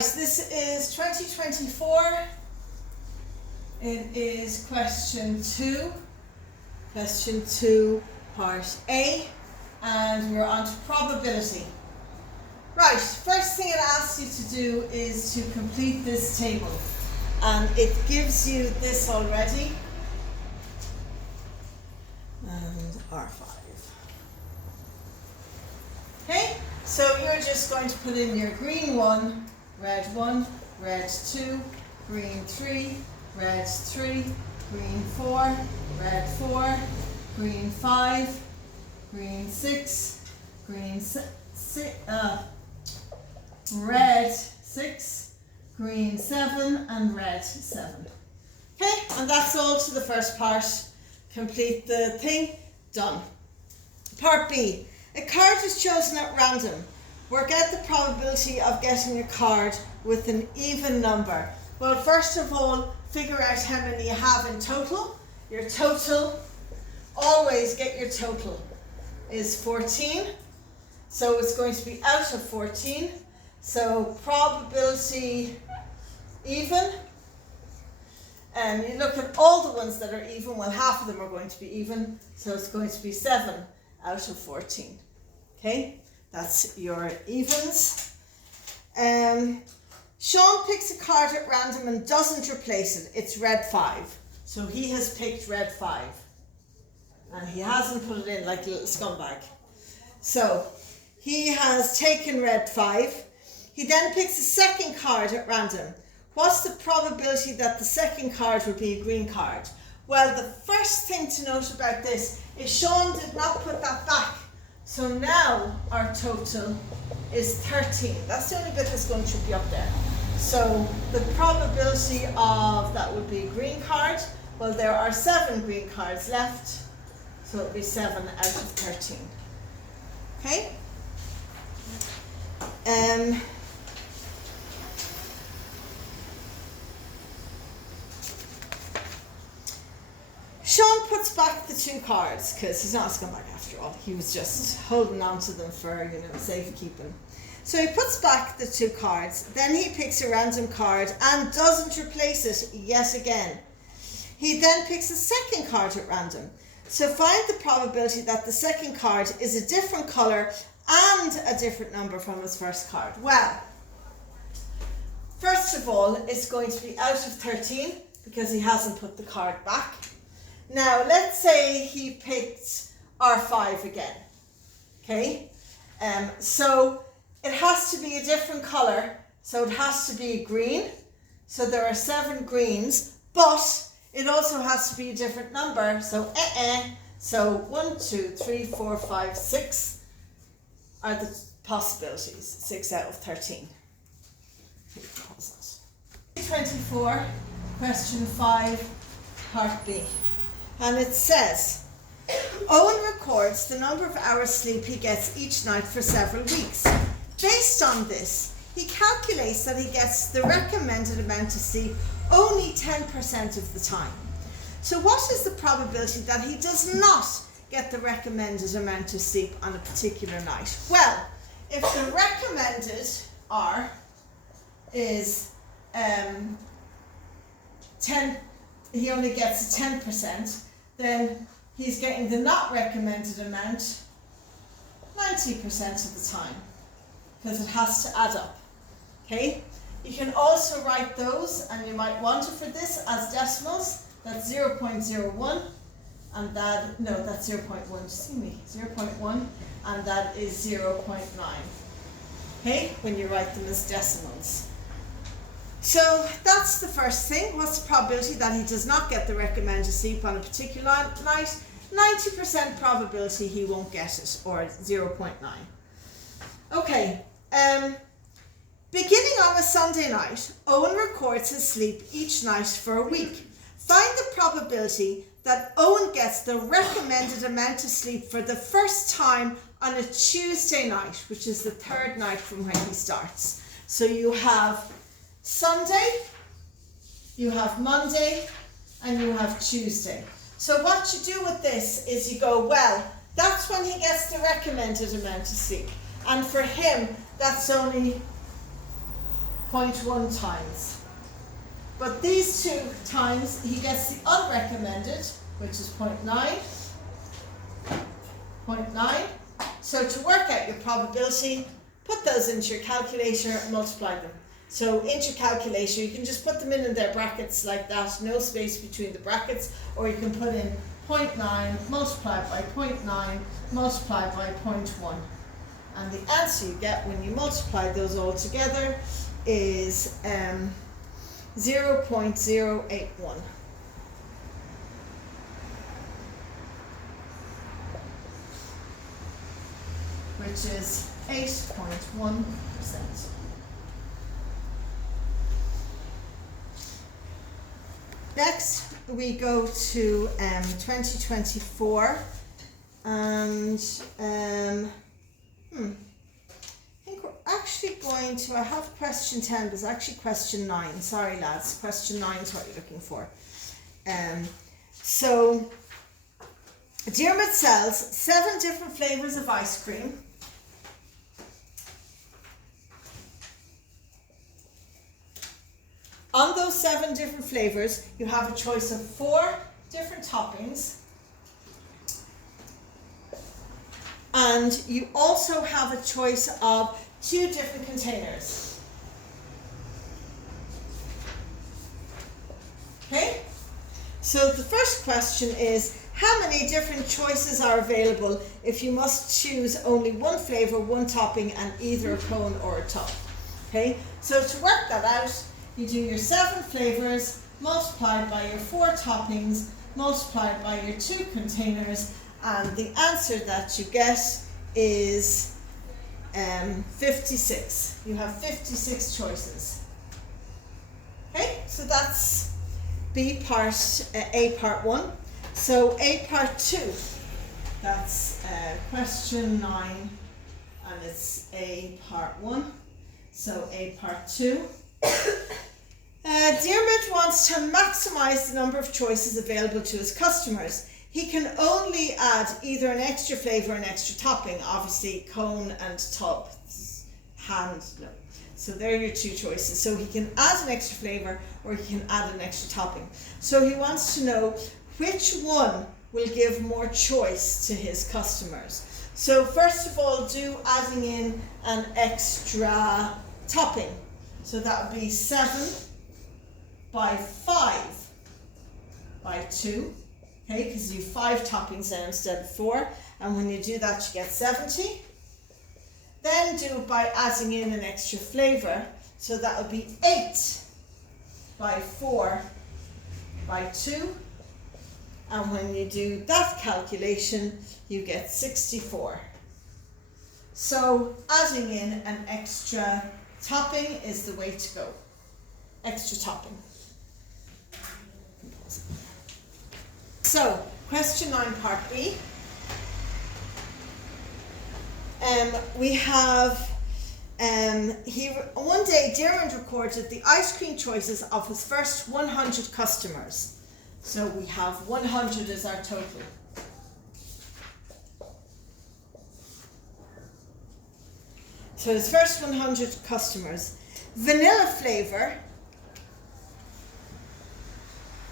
This is 2024. It is question 2, part A, and we're on to probability. Right, first thing it asks you to do is to complete this table, and it gives you this already, and R5. Okay, so you're just going to put in your green 1, red 1, red 2, green 3, red 3, green 4, red 4, green 5, green 6, red 6, green 7, and red 7. Okay, and that's all to the first part. Complete the thing, done. Part B. A card is chosen at random. Work out the probability of getting a card with an even number. Well, first of all, figure out how many you have in total. Your total, always get your total, is 14. So it's going to be out of 14. So probability even. And you look at all the ones that are even, well, half of them are going to be even. So it's going to be 7 out of 14. Okay, that's your evens. Sean picks a card at random and doesn't replace it. It's red 5. So he has picked red 5. And he hasn't put it in like a little scumbag. So he has taken red 5. He then picks a second card at random. What's the probability that the second card would be a green card? Well, the first thing to note about this is Sean did not put that back. So now our total is 13. That's the only bit that's going to trip you up there. So the probability of that would be a green card. Well, there are 7 green cards left. So it would be 7 out of 13. Okay? Sean puts back the 2 cards because he's not a scumbag after all. He was just holding on to them for, safekeeping. So he puts back the 2 cards. Then he picks a random card and doesn't replace it yet again. He then picks a second card at random. So find the probability that the second card is a different colour and a different number from his first card. Well, first of all, it's going to be out of 13 because he hasn't put the card back. Now, let's say he picked R5 again, okay? So it has to be a different colour, so it has to be green. So there are 7 greens, but it also has to be a different number, so So 1, 2, 3, 4, 5, 6 are the possibilities, 6 out of 13. 24, question 5, part B. And it says, Owen records the number of hours sleep he gets each night for several weeks. Based on this, he calculates that he gets the recommended amount of sleep only 10% of the time. So what is the probability that he does not get the recommended amount of sleep on a particular night? Well, if the recommended R is 10, he only gets 10%, then he's getting the not recommended amount 90% of the time, because it has to add up. Okay? You can also write those, and you might want it for this as decimals. That's 0.01, and that's 0.1, see me, 0.1, and that is 0.9. Okay? When you write them as decimals. So that's the first thing. What's the probability that he does not get the recommended sleep on a particular night? 90% probability he won't get it, or 0.9. Okay, beginning on a Sunday night, Owen records his sleep each night for a week. Find the probability that Owen gets the recommended amount of sleep for the first time on a Tuesday night, which is the 3rd night from when he starts. So you have Sunday, you have Monday, and you have Tuesday. So what you do with this is you go, well, that's when he gets the recommended amount of sleep. And for him, that's only 0.1 times. But these two times, he gets the unrecommended, which is 0.9. 0.9. So to work out your probability, put those into your calculator and multiply them. So into your calculator, you can just put them in their brackets like that, no space between the brackets, or you can put in 0.9 multiplied by 0.9 multiplied by 0.1. And the answer you get when you multiply those all together is 0.081. Which is 8.1%. Next, we go to 2024, and I think we're actually going to, I have question 10, but it's actually question 9. Sorry lads, question 9 is what you're looking for. So, Dermot sells 7 different flavours of ice cream. On those 7 different flavours, you have a choice of 4 different toppings. And you also have a choice of 2 different containers. Okay? So the first question is, how many different choices are available if you must choose only 1 flavour, 1 topping, and either a cone or a top? Okay? So to work that out, you do your 7 flavours multiplied by your 4 toppings multiplied by your 2 containers, and the answer that you get is 56. You have 56 choices. Okay, so that's B part, A part 1. So A part 2, that's question 9, and it's A part 1. So A part 2. Dermot wants to maximise the number of choices available to his customers. He can only add either an extra flavour or an extra topping, obviously cone and top, hand, no. So there are your 2 choices. So he can add an extra flavour or he can add an extra topping. So he wants to know which one will give more choice to his customers. So first of all, do adding in an extra topping. So that would be 7 by 5 by 2, okay, because you do 5 toppings then instead of 4, and when you do that you get 70. Then do it by adding in an extra flavour, so that would be 8 by 4 by 2, and when you do that calculation you get 64. So adding in an extra topping is the way to go. Extra topping. So, question 9 part B. We have, one day Dermot recorded the ice cream choices of his first 100 customers. So we have 100 as our total. So his first 100 customers. Vanilla flavour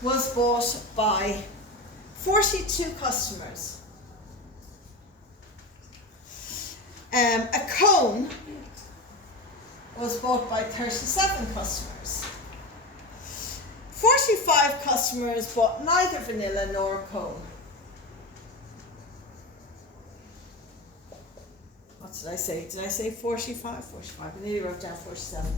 was bought by 42 customers. A cone was bought by 37 customers. 45 customers bought neither vanilla nor a cone. What did I say? Did I say 45? 45. I nearly wrote down 47.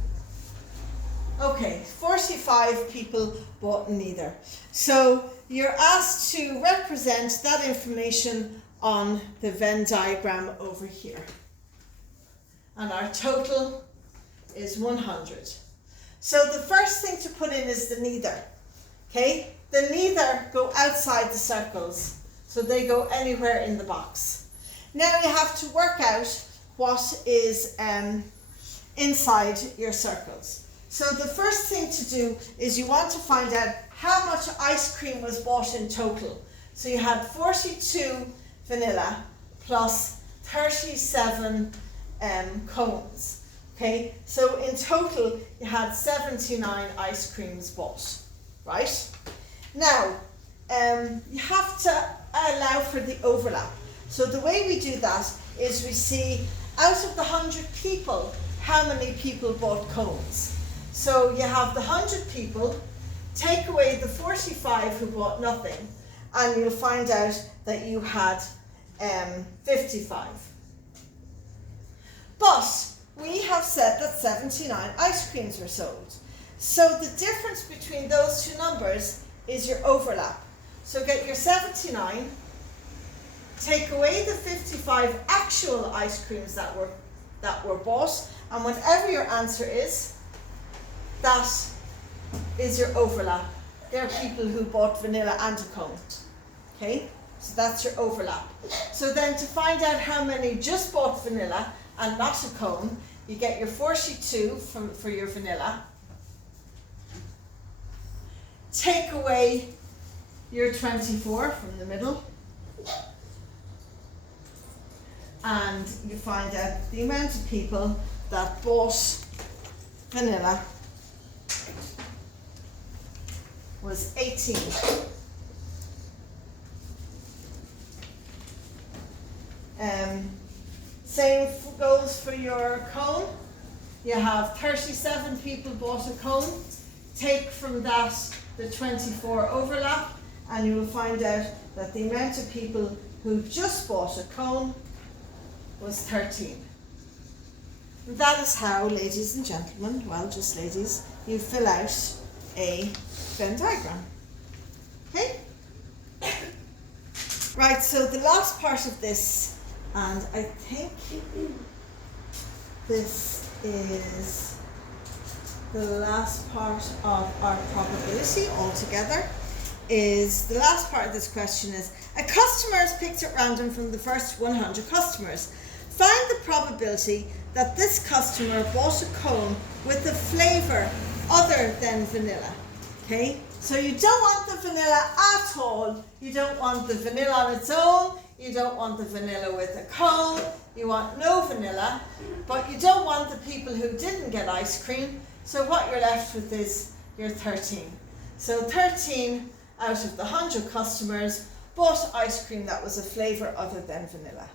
Okay, 45 people bought neither. So you're asked to represent that information on the Venn diagram over here. And our total is 100. So the first thing to put in is the neither. Okay, the neither go outside the circles, so they go anywhere in the box. Now you have to work out what is inside your circles. So the first thing to do is you want to find out how much ice cream was bought in total. So you had 42 vanilla plus 37 cones. Okay, so in total you had 79 ice creams bought, right? Now, you have to allow for the overlap. So the way we do that is we see out of the 100 people, how many people bought cones. So you have the 100 people, take away the 45 who bought nothing, and you'll find out that you had 55. But we have said that 79 ice creams were sold. So the difference between those two numbers is your overlap. So get your 79, take away the 55 actual ice creams that were bought, and whatever your answer is, that is your overlap. There are people who bought vanilla and a cone. Okay, so that's your overlap. So then to find out how many just bought vanilla and not a cone, you get your 42 for your vanilla, take away your 24 from the middle, and you find out the amount of people that bought vanilla was 18. Same goes for your cone. You have 37 people bought a cone. Take from that the 24 overlap, and you will find out that the amount of people who just bought a cone was 13. That is how, ladies and gentlemen, well, just ladies, you fill out a Venn diagram. Okay? Right, so the last part of this, and I think this is the last part of our probability altogether, is the last part of this question is, a customer is picked at random from the first 100 customers. Find the probability that this customer bought a cone with a flavour other than vanilla. Okay, so you don't want the vanilla at all. You don't want the vanilla on its own. You don't want the vanilla with a cone. You want no vanilla, but you don't want the people who didn't get ice cream. So what you're left with is your 13. So 13 out of the 100 customers bought ice cream that was a flavour other than vanilla.